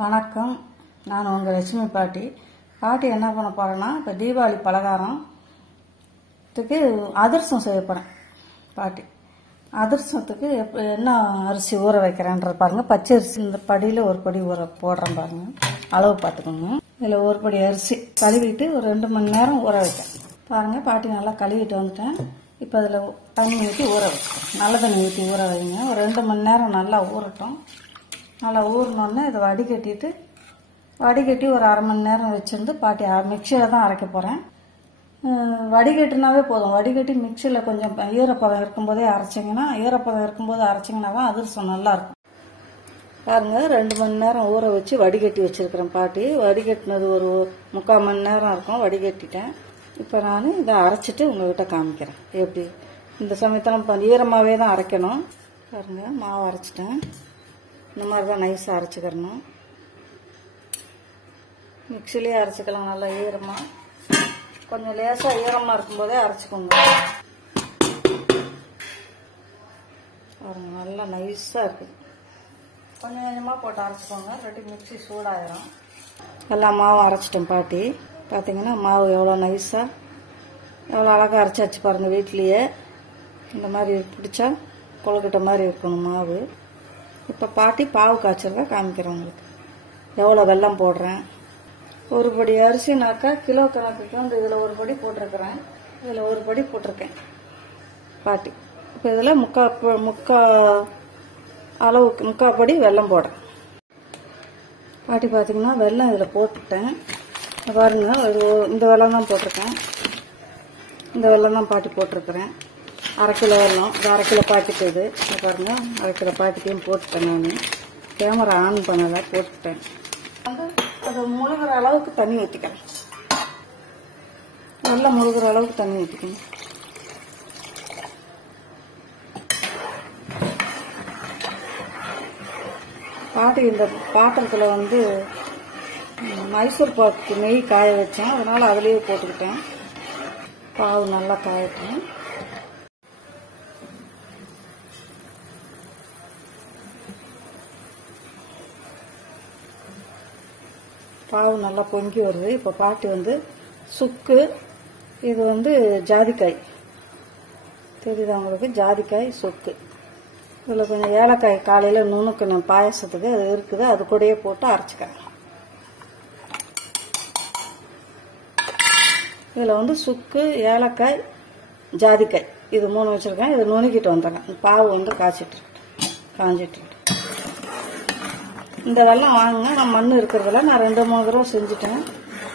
வணக்கம். நான் உங்கள் லட்சுமி பாட்டி. பாட்டி என்ன பண்ண போகிறேன்னா, இப்போ தீபாவளி பலகாரத்துக்கு அதிரசம் செய்ய போகிறேன். பாட்டி அதிரசத்துக்கு என்ன அரிசி ஊற வைக்கிறேன்ற பாருங்கள். பச்சை அரிசி இந்த படியில் ஒரு படி ஊற போடுறேன் பாருங்கள். அளவு பார்த்துக்கோங்க. இதில் ஒரு படி அரிசி கழுவிட்டு ஒரு 2 மணி நேரம் ஊற வைக்கிறேன் பாருங்கள். பாட்டி நல்லா கழுவிட்டு வந்துட்டேன். இப்போ அதில் தண்ணி ஊற்றி ஊற வைக்கிறேன். நல்ல தண்ணி ஊற்றி ஊற வைங்க. ஒரு 2 மணி நேரம் நல்லா ஊறட்டும். நல்லா ஊறினோடனே இதை வடிகட்டி ஒரு அரை மணி நேரம் வச்சுருந்து பாட்டி மிக்சியில் தான் அரைக்க போகிறேன். வடிகட்டினாவே போதும். வடிகட்டி மிக்சியில் கொஞ்சம் ஈரப்பதம் இருக்கும்போதே அரைச்சிங்கன்னா தான் அதிரசம் நல்லாயிருக்கும். பாருங்கள், 2 மணி நேரம் ஊற வச்சு வடிகட்டி வச்சுருக்கிறேன் பாட்டி. வடிகட்டினது ஒரு 3/4 மணி நேரம் இருக்கும். வடிகட்டிட்டேன். இப்போ நான் இதை அரைச்சிட்டு உங்கள்கிட்ட காமிக்கிறேன் எப்படி. இந்த சமயத்தில் ஈரமாகவே தான் அரைக்கணும். பாருங்கள், மாவு அரைச்சிட்டேன். இந்த மாதிரி தான் நைஸாக அரைச்சிக்கிறணும். மிக்சிலேயே அரைச்சிக்கலாம். நல்லா ஈரமாக கொஞ்சம் லேசாக ஈரமாக இருக்கும்போதே அரைச்சிக்கோங்க. பாருங்கள், நல்லா நைஸாக இருக்குது. கொஞ்சம் கொஞ்சமாக போட்டு அரைச்சிக்கோங்க, இல்லாட்டி மிக்சி சூடாயிரும். எல்லா மாவும் அரைச்சிட்டேன் பாட்டி. பார்த்தீங்கன்னா மாவு எவ்வளோ நைஸாக எவ்வளோ அழகாக அரைச்சாச்சு பாருங்கள். வீட்லேயே இந்த மாதிரி பிடிச்சா கொழுக்கட்டை மாதிரி இருக்கணும் மாவு. இப்போ பாட்டி பாவு காய்ச்சறத காமிக்கிறேன் உங்களுக்கு. எவ்வளோ வெல்லம் போடுறேன். ஒரு படி அரிசினாக்கா கிலோ கணக்குக்கு வந்து இதில் ஒரு படி போட்டிருக்கிறேன். இதில் ஒரு படி போட்டிருக்கேன் பாட்டி. இப்போ இதில் முக்கால் படி வெல்லம் போடுறேன் பாட்டி. பார்த்தீங்கன்னா வெல்லம் இதில் போட்டுட்டேன் பாருங்க. இந்த வெல்லம் தான் போட்டிருக்கேன். இந்த வெல்லம் தான் பாட்டி போட்டிருக்கிறேன். 1/2 கிலோ வெல்லம். இது 1/2 கிலோ பாக்கெட். இது பாருங்க, 1/2 கிலோ பாக்கெட்டையும் போட்டுட்டேன். நான் கேமரா ஆன் பண்ணலை, போட்டுட்டேன். அது முழுகிற அளவுக்கு தண்ணி ஊற்றிக்கிறேன். நல்லா முழுகிற அளவுக்கு தண்ணி ஊற்றிக்கணும். பாட்டி இந்த பாத்திரத்தில் வந்து மைசூர் பாக்கு நெய் காய வச்சேன். அதனால் அதிலேயே போட்டுக்கிட்டேன். பாவு நல்லா காயட்டேன். பாவு நல்லா பொங்கி வருது. இப்போ பாட்டி வந்து சுக்கு, இது வந்து ஜாதிக்காய் தெரியுதா உங்களுக்கு, ஜாதிக்காய் சுக்கு. இதில் கொஞ்சம் ஏலக்காய் காலையில் நுணுக்கணும் பாயசத்துக்கு, அது இருக்குது. அது கூடயே போட்டு அரைச்சிக்கிறேன். இதில் வந்து சுக்கு, ஏலக்காய், ஜாதிக்காய் இது 3 வச்சுருக்கேன். இதை நுணுக்கிட்டு வந்துடுறேன். பாவு வந்து காஞ்சிட்டு இந்த வெல்லம் வாங்குங்க. நான் மண் இருக்கிறதுல நான் 2-3 தடவை செஞ்சுட்டேன்.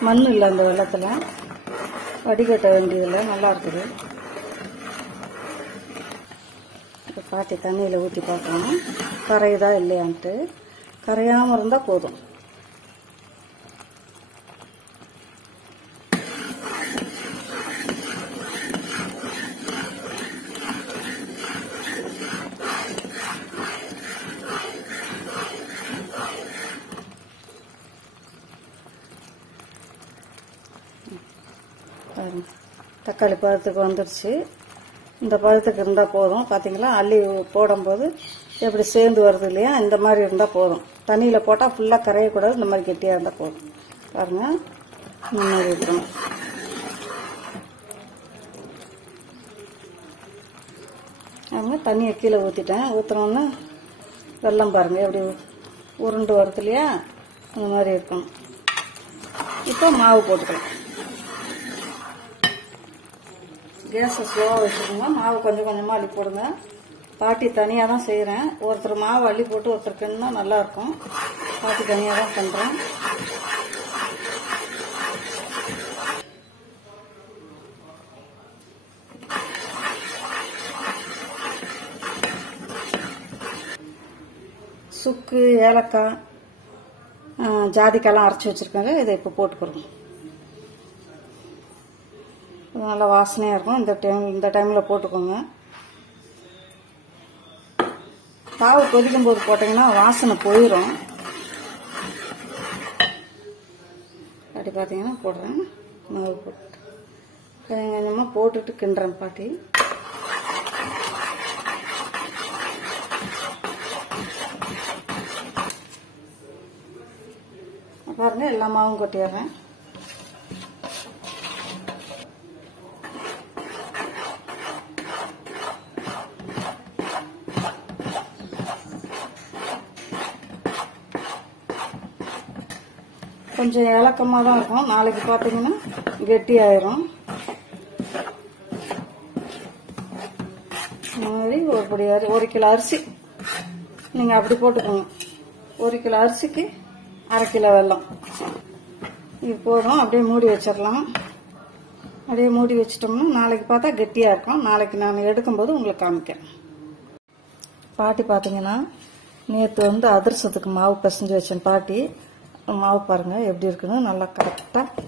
மண் இல்லை அந்த வெள்ளத்தில். வடிகட்ட வேண்டியதில்லை, நல்லா இருக்குது. இப்போ பாட்டி தண்ணியில் ஊற்றி பார்க்கணும் கரையுதா இல்லையான்ட்டு. கரையாமல் இருந்தால் போதும். தக்காளி பதத்துக்கு வந்துடுச்சு. இந்த பதத்துக்கு இருந்தால் போதும். பார்த்தீங்களா, அள்ளி போடும்போது எப்படி சேர்ந்து வருது இல்லையா, இந்த மாதிரி இருந்தால் போதும். தண்ணியில் போட்டால் ஃபுல்லாக கரையக்கூடாது. இந்த மாதிரி கெட்டியாக இருந்தால் போதும். பாருங்கள், இந்த மாதிரி இருக்கணும். பாருங்கள், தண்ணியை கீழே ஊற்றிட்டேன். ஊற்றினோன்னா வெல்லம் பாருங்கள் எப்படி உருண்டு வருது இல்லையா, இந்த மாதிரி இருக்கணும். இப்போ மாவு போட்டுக்கலாம். கேஸை ஸ்லோவாக வச்சுக்கோங்க. மாவு கொஞ்சம் கொஞ்சமாக அள்ளி போடுங்க. பாட்டி தனியாக தான் செய்கிறேன். ஒருத்தர் மாவு அள்ளி போட்டு ஒருத்தர் கிண்ணா நல்லாயிருக்கும். பாட்டி தனியாக தான் பண்ணுறேன். சுக்கு, ஏலக்காய், ஜாதிக்காயெல்லாம் அரைச்சி வச்சுருக்காங்க. இதை இப்போ போட்டுக்கிறோம். நல்லா வாசனையாக இருக்கும். இந்த டைமில் போட்டுக்கோங்க. பாவு கொதிக்கும் போது போட்டிங்கன்னா வாசனை போயிடும். அப்படி பார்த்தீங்கன்னா போடுறேன். மாவு போட்டு கொஞ்சம் கொஞ்சமாக போட்டுட்டு கிண்டுறேன் பாட்டி. பாருங்க எல்லா மாவும் கொட்டிடுறேன். கொஞ்சம் இலக்கமாக தான் இருக்கும். நாளைக்கு பார்த்தீங்கன்னா கெட்டி ஆயிரும். இந்த மாதிரி ஒரு படி 1 கிலோ அரிசி நீங்கள் அப்படி போட்டுக்கோங்க. 1 கிலோ அரிசிக்கு 1/2 கிலோ வெல்லம். இது போதும். அப்படியே மூடி வச்சிடலாம். அப்படியே மூடி வச்சிட்டோம்னா நாளைக்கு பார்த்தா கெட்டியாக இருக்கும். நாளைக்கு நான் எடுக்கும்போது உங்களுக்கு காமிக்கிறேன். பாட்டி பார்த்தீங்கன்னா நேற்று வந்து அதிரசத்துக்கு மாவு பிசைஞ்சு வச்சேன். பாட்டி மாவு பாருங்க எப்படி இருக்குன்னு. நல்லா கரெக்டாக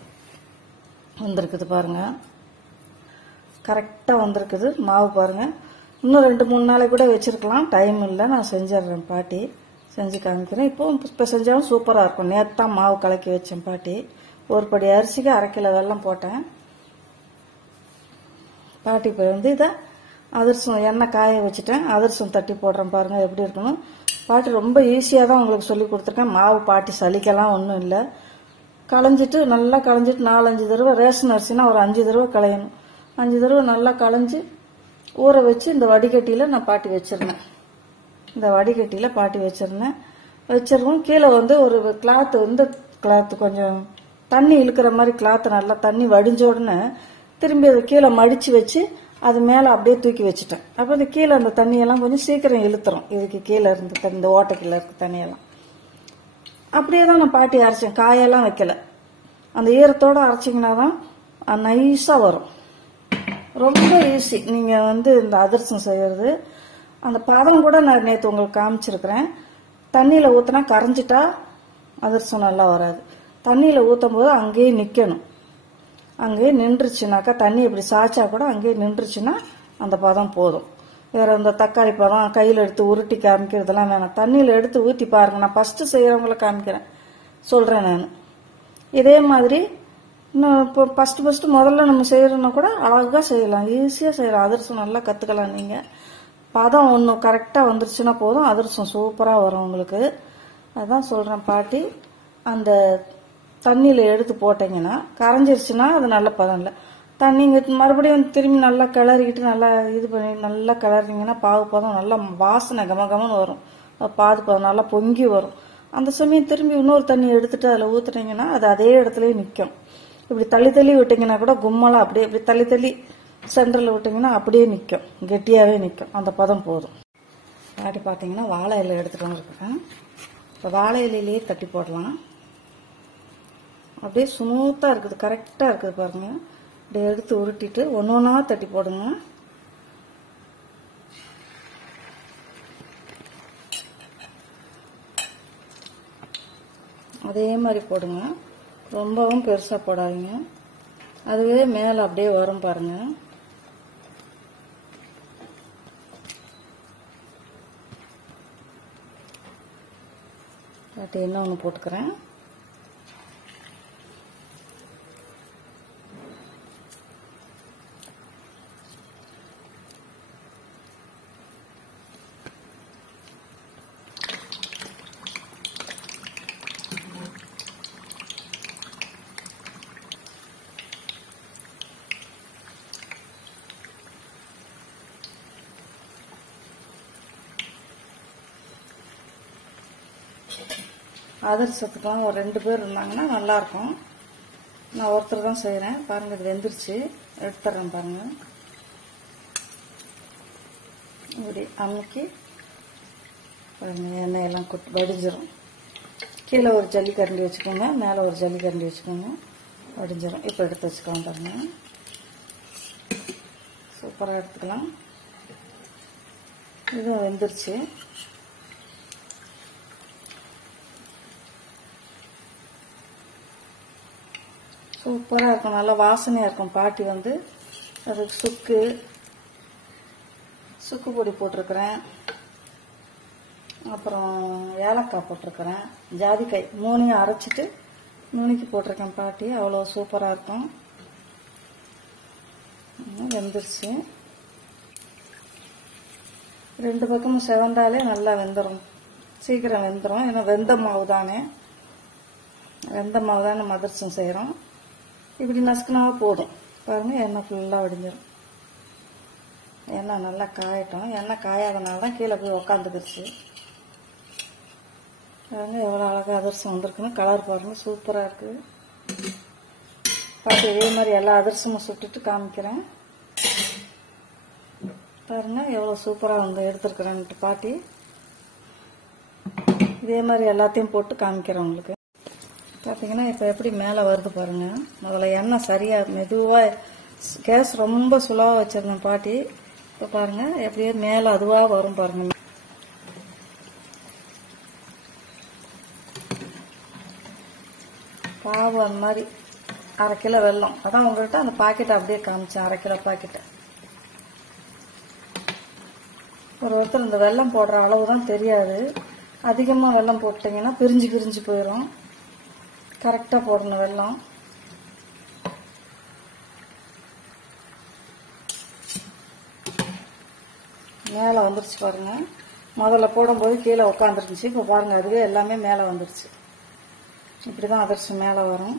வந்திருக்குது பாருங்க. கரெக்டாக வந்திருக்குது மாவு பாருங்க. இன்னும் 2-3 நாளைக்கு கூட வச்சிருக்கலாம். டைம் இல்லை, நான் செஞ்சிடுறேன். பாட்டி செஞ்சு காமிக்கிறேன். இப்போ செஞ்சாலும் சூப்பராக இருக்கும். நேற்று தான் மாவு கலக்கி வச்சேன் பாட்டி. ஒரு படி அரிசிக்கு 1/2 கிலோ வெல்லம் போட்டேன். பாட்டி இப்போ வந்து இதை அதிரசம் எண்ணெய் காய வச்சுட்டேன். அதிரசம் தட்டி போடுறேன் பாருங்க எப்படி இருக்கணும். பாட்டி ரொம்ப ஈஸியாக தான் உங்களுக்கு சொல்லி கொடுத்துருக்கேன். மாவு பாட்டி சலிக்கலாம் ஒன்றும் இல்லை. களைஞ்சிட்டு நல்லா களைஞ்சிட்டு 4-5 தடவை, ரேஷன் அரிசினா ஒரு 5 தடவை களையணும். 5 தடவை நல்லா களைஞ்சி ஊற வச்சு இந்த வடிகட்டியில் நான் பாட்டி வச்சிருந்தேன். இந்த வடிகட்டியில் பாட்டி வச்சிருவோம். கீழே வந்து ஒரு கிளாத்து, இந்த கிளாத்து கொஞ்சம் தண்ணி இழுக்கிற மாதிரி கிளாத்து, நல்லா தண்ணி வடிஞ்ச உடனே திரும்பி அதை கீழே மடித்து வச்சு அது மேலே அப்படியே தூக்கி வச்சுட்டேன். அப்போ இந்த கீழே அந்த தண்ணியெல்லாம் கொஞ்சம் சீக்கிரம் இழுத்துரும். இதுக்கு கீழே இருந்து இந்த ஓட்டைக்குள்ள இருக்க தண்ணியெல்லாம் அப்படியே தான் நான் பாட்டி அரைச்சேன். காயெல்லாம் வைக்கல. அந்த ஈரத்தோடு அரைச்சிங்கன்னா தான் நைஸாக வரும். ரொம்ப ஈஸி. நீங்கள் வந்து இந்த அதிரசம் செய்கிறது அந்த பதம் கூட நான் நேற்று உங்களுக்கு காமிச்சிருக்கிறேன். தண்ணியில் ஊற்றினா கரைஞ்சிட்டா அதிரசம் நல்லா வராது. தண்ணியில் ஊற்றும் போது அங்கேயே நிற்கணும். அங்கேயே நின்றுச்சுனாக்கா தண்ணி இப்படி சாய்ச்சா கூட அங்கேயே நின்றுச்சுன்னா அந்த பதம் போதும். வேற இந்த தக்காளி பதம் கையில் எடுத்து உருட்டி காமிக்கிறதெல்லாம் வேணாம். தண்ணியில் எடுத்து ஊற்றி பாருங்க. நான் ஃபஸ்ட்டு செய்கிறவங்கள காமிக்கிறேன், சொல்கிறேன் நான். இதே மாதிரி இன்னும் இப்போ ஃபஸ்ட்டு முதல்ல நம்ம செய்கிறோன்னா கூட அழகாக செய்யலாம், ஈஸியாக செய்யலாம். அதிரசம் நல்லா கற்றுக்கலாம். நீங்கள் பதம் ஒன்று கரெக்டாக வந்துருச்சுன்னா போதும், அதிரசம் சூப்பராக வரும் உங்களுக்கு. அதான் சொல்கிறேன் பாட்டி. அந்த தண்ணியில் எடுத்து போட்டிங்கன்னா கரைஞ்சிருச்சுன்னா அது நல்ல பதம் இல்லை. தண்ணிங்க மறுபடியும் திரும்பி நல்லா கிளறிக்கிட்டு நல்லா இது பண்ணி நல்லா கிளறிங்கன்னா பாகு பதம் நல்லா வாசனை கமகமன்னு வரும். பாது பதம் நல்லா பொங்கி வரும். அந்த சமயம் திரும்பி இன்னொரு தண்ணி எடுத்துட்டு அதில் ஊற்றுனீங்கன்னா அது அதே இடத்துலயே நிற்கும். இப்படி தள்ளி விட்டிங்கன்னா கூட கும்மலாக அப்படியே இப்படி தள்ளி சென்டரில் விட்டிங்கன்னா அப்படியே நிற்கும், கெட்டியாகவே நிற்கும். அந்த பதம் போதும். பாட்டி பார்த்தீங்கன்னா வாழை இலை எடுத்துகிட்டு வந்துருக்கேன். இப்போ வாழை இலையிலேயே தட்டி போடலாம். அப்படியே ஸ்மூத்தாக இருக்குது, கரெக்டாக இருக்குது பாருங்க. அப்படியே எடுத்து உருட்டிட்டு ஒன்றா தட்டி போடுங்க. அதே மாதிரி போடுங்க. ரொம்பவும் பெருசாக போடாதீங்க, அதுவே மேலே அப்படியே வரும் பாருங்க. பாட்டி என்ன ஒன்று போட்டுக்கிறேன். அதிரசத்துக்கெல்லாம் ஒரு 2 பேர் இருந்தாங்கன்னா நல்லாயிருக்கும். நான் ஒருத்தர் தான் செய்கிறேன். பாருங்கள், இது வெந்துருச்சு. எடுத்துட்றேன் பாருங்கள். இப்படி அமுக்கி பாருங்கள், எண்ணெயெல்லாம் வடிஞ்சிரும். கீழே ஒரு ஜல்லிக்கரண்டி வச்சுக்கோங்க, மேலே ஒரு ஜல்லிக்கரண்டி வச்சுக்கோங்க, வடிஞ்சிரும். இப்போ எடுத்து வச்சுக்கலாம் பாருங்கள். சூப்பராக எடுத்துக்கலாம். இதுவும் வெந்துருச்சு. சூப்பராக இருக்கும், நல்லா வாசனையாக இருக்கும். பாட்டி வந்து அதுக்கு சுக்கு பொடி போட்டிருக்கிறேன், அப்புறம் ஏலக்காய் போட்டிருக்கிறேன், ஜாதிக்காய் 3ஐயும் அரைச்சிட்டு நுணுக்கி போட்டிருக்கேன். பாட்டி அவ்வளோ சூப்பராக இருக்கும். வெந்துருச்சு. 2 பக்கமும் செவந்தாலே நல்லா வெந்துடும், சீக்கிரம் வெந்துடும். ஏன்னா வெந்த மாவு தானே. வெந்த மாவு தான் நம்ம அதிரசம் செய்கிறோம். இப்படி நசுக்குனாவே போதும். பாருங்கள், எண்ணெய் ஃபுல்லாக வடிஞ்சிடும். எண்ணெய் நல்லா காயட்டும். எண்ணெய் காயாதனால தான் கீழே போய் உக்காந்துக்கிடுச்சு. பாருங்கள் எவ்வளோ அழகாக அதிரசம் வந்திருக்குன்னு. கலர் பாருங்கள், சூப்பராக இருக்குது. பாட்டி இதே மாதிரி எல்லா அதிரசமும் சுட்டுட்டு காமிக்கிறேன். பாருங்கள் எவ்வளோ சூப்பராக வந்து எடுத்துருக்குறேன்ட்டு பாட்டி. இதே மாதிரி எல்லாத்தையும் போட்டு காமிக்கிறேன் உங்களுக்கு. பார்த்தீங்கன்னா இப்போ எப்படி மேலே வருது பாருங்கள். முதல்ல எண்ணெய் சரியாக மெதுவாக, கேஸ் ரொம்ப சுலாவாக வச்சுருந்தேன் பாட்டி. இப்போ பாருங்கள் எப்படியே மேலே அதுவாக வரும் பாருங்கள். பாவு அந்த மாதிரி 1/2 கிலோ வெல்லம். அதான் உங்கள்கிட்ட அந்த பாக்கெட்டை அப்படியே காமிச்சேன், 1/2 கிலோ பாக்கெட்டை. ஒருத்தர் இந்த வெல்லம் போடுற அளவு தான் தெரியாது. அதிகமாக வெல்லம் போட்டிங்கன்னா பிரிஞ்சு போயிடும். கரெக்டாக போடணும் வெல்லம். மேலே வந்துருச்சு பாருங்க. முதல்ல போடும்போது கீழே உட்காந்துருந்துச்சு. இப்போ பாருங்கள் அதுவே எல்லாமே மேலே வந்துருச்சு. இப்படி தான் அதிரசம் மேலே வரும்.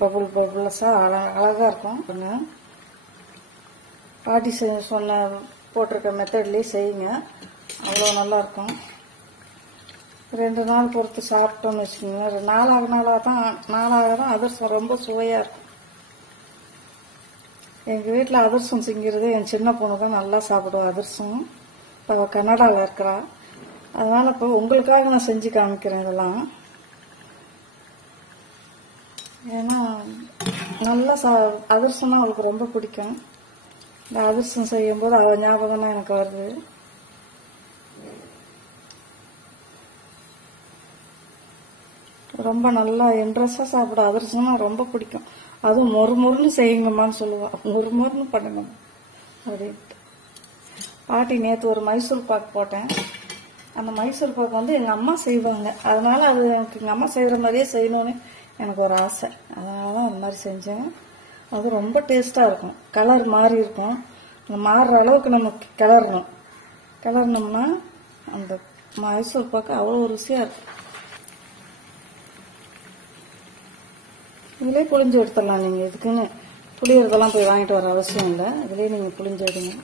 பபுள்ஸாக அழகாக இருக்கும். பாட்டி சொன்ன போட்டிருக்க மெத்தட்லேயே செய்யுங்க, அவ்வளோ நல்லாயிருக்கும். 2 நாள் பொறுத்து சாப்பிட்டோன்னு வச்சுக்கோங்க. நாளாக தான் அதிரசம் ரொம்ப சுவையாக இருக்கும். எங்கள் வீட்டில் அதிரசம் செஞ்சுறது என் சின்ன பொண்ணு தான் நல்லா சாப்பிடுவோம் அதிரசம். இப்போ அவள் கனடாவில் இருக்கிறா. அதனால் இப்போ உங்களுக்காக நான் செஞ்சு காமிக்கிறேன் இதெல்லாம். ஏன்னா நல்லா அதிரசம்னா அவளுக்கு ரொம்ப பிடிக்கும். இந்த அதிரசம் செய்யும்போது அவள் ஞாபகம் தான் எனக்கு வருது. ரொம்ப நல்லா இன்ட்ரெஸ்டாக சாப்பிட அதிரசம்னா ரொம்ப பிடிக்கும். அதுவும் மொறுமொறுன்னு செய்யுங்கம்மான்னு சொல்லுவாள். மொறுமொறுன்னு பண்ணுங்க அப்படின்ட்டு. பாட்டி நேற்று ஒரு மைசூர் பாக்கு போட்டேன். அந்த மைசூர் பாக்கு வந்து எங்கள் அம்மா செய்வாங்க. அதனால அது எனக்கு எங்கள் அம்மா செய்கிற மாதிரியே செய்யணும்னு எனக்கு ஒரு ஆசை. அதனால தான் அந்த மாதிரி செஞ்சேன். அது ரொம்ப டேஸ்ட்டாக இருக்கும். கலர் மாறி இருக்கும். மாறுற அளவுக்கு நம்ம கிளறணும்னா அந்த மைசூர் பாக்கு அவ்வளோ ருசியாக இருக்கும். இதுலேயே புளிஞ்சு எடுத்துடலாம். நீங்கள் இதுக்குன்னு புளியறதெல்லாம் போய் வாங்கிட்டு வர அவசியம் இல்லை. இதுலேயே நீங்கள் புளிஞ்சு எடுங்க.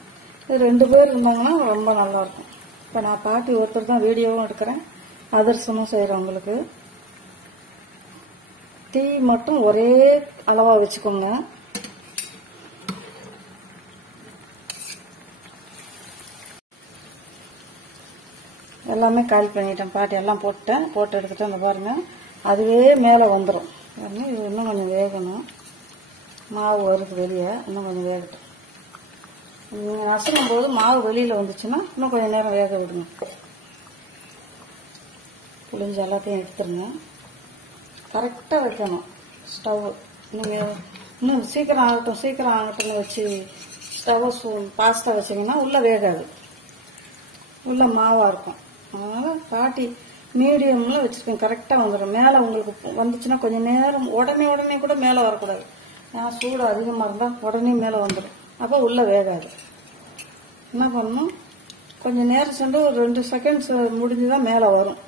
இது 2 பேர் இருந்தாங்கன்னா ரொம்ப நல்லாயிருக்கும். இப்போ நான் பாட்டி ஒருத்தர் தான் வீடியோவும் எடுக்கிறேன், அதிரசமும் செய்கிறவங்களுக்கு. டீ மட்டும் ஒரே அளவாக வச்சுக்கோங்க. எல்லாமே காலி பண்ணிட்டேன் பாட்டி. எல்லாம் போட்டு எடுத்துட்டு அந்த பாருங்க அதுவே மேலே வந்துடும். இது இன்னும் கொஞ்சம் வேகணும். மாவு வருது வெளியே, இன்னும் கொஞ்சம் வேகட்டும். நீங்கள் நசுக்கும் போது மாவு வெளியில் வந்துச்சுன்னா இன்னும் கொஞ்சம் நேரம் வேக விடுங்க. புளிஞ்சு எல்லாத்தையும் எடுத்துருங்க. கரெக்டாக வைக்கணும் ஸ்டவ். நீங்கள் இன்னும் சீக்கிரம் ஆகட்டும்னு வச்சு ஸ்டவ்வை பாஸ்தா வச்சிங்கன்னா உள்ளே வேகாது, உள்ளே மாவாக இருக்கும். அதனால் பாட்டி மீடியமில் வச்சுருக்கேன். கரெக்டாக வந்துடும். மேலே உங்களுக்கு வந்துச்சுன்னா கொஞ்சம் நேரம் உடனே கூட மேலே வரக்கூடாது. ஏன்னா சூடு அதிகமாக இருந்தால் உடனே மேலே வந்துடும். அப்போ உள்ளே வேகாது. என்ன பண்ணணும், கொஞ்சம் நேரம் சென்று ஒரு 2 செகண்ட்ஸ் முடிஞ்சு தான் மேலே வரும்.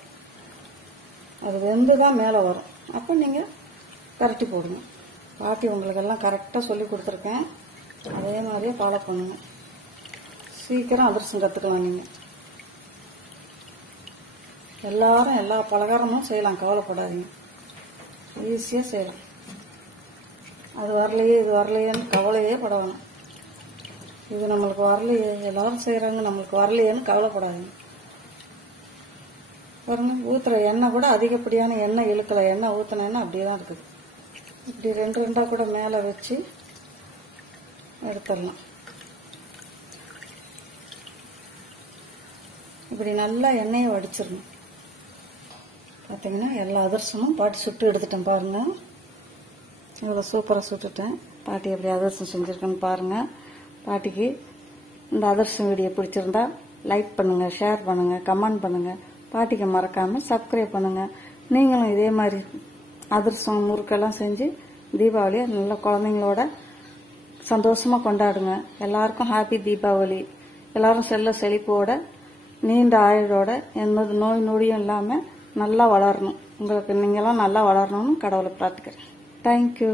அது வெந்து தான் மேலே வரும். அப்போ நீங்கள் கரட்டி போடுங்க. பாட்டி உங்களுக்கெல்லாம் கரெக்டாக சொல்லி கொடுத்துருக்கேன். அதே மாதிரியே ஃபாலோ பண்ணுங்க. சீக்கிரம் அதிரசம் கற்றுக்கலாம். நீங்கள் எல்லாரும் எல்லா பலகாரமும் செய்யலாம், கவலைப்படாதீங்க. ஈஸியாக செய்யலாம். அது வரலையே இது வரலையேன்னு கவலையே படணும். இது நம்மளுக்கு வரலையே, எல்லாரும் செய்கிறாங்க நம்மளுக்கு வரலையேன்னு கவலைப்படாதீங்க. பாருங்க, ஊற்றுற எண்ணெய் கூட அதிகப்படியான எண்ணெய் இழுக்கலை. எண்ணெய் ஊற்றினேன்னா அப்படியே தான் இருக்குது. இப்படி 2 கூட மேலே வச்சு எடுத்துடலாம். இப்படி நல்லா எண்ணெயை வடிச்சிடணும். பார்த்தீங்கன்னா எல்லா அதிரசமும் பாட்டி சுட்டு எடுத்துட்டேன். பாருங்கள் இவ்வளோ சூப்பராக சுட்டுட்டேன். பாட்டி எப்படி அதிரசம் செஞ்சுருக்கேன்னு பாருங்கள். பாட்டிக்கு இந்த அதிரசம் வீடியோ பிடிச்சிருந்தா லைக் பண்ணுங்கள், ஷேர் பண்ணுங்கள், கமெண்ட் பண்ணுங்கள். பாட்டிக்கு மறக்காமல் சப்ஸ்கிரைப் பண்ணுங்கள். நீங்களும் இதே மாதிரி அதிரசம் முறுக்கெல்லாம் செஞ்சு தீபாவளியை நல்ல குழந்தைங்களோட சந்தோஷமாக கொண்டாடுங்க. எல்லாருக்கும் ஹாப்பி தீபாவளி. எல்லாரும் செழிப்போட நீண்ட ஆயுளோட எந்த நோய் நொடியும் இல்லாமல் நல்லா வளரணும். உங்களுக்கு நீங்களாம் நல்லா வளரணும்னு கடவுளை பிரார்த்திக்கிறேன். தேங்க்யூ.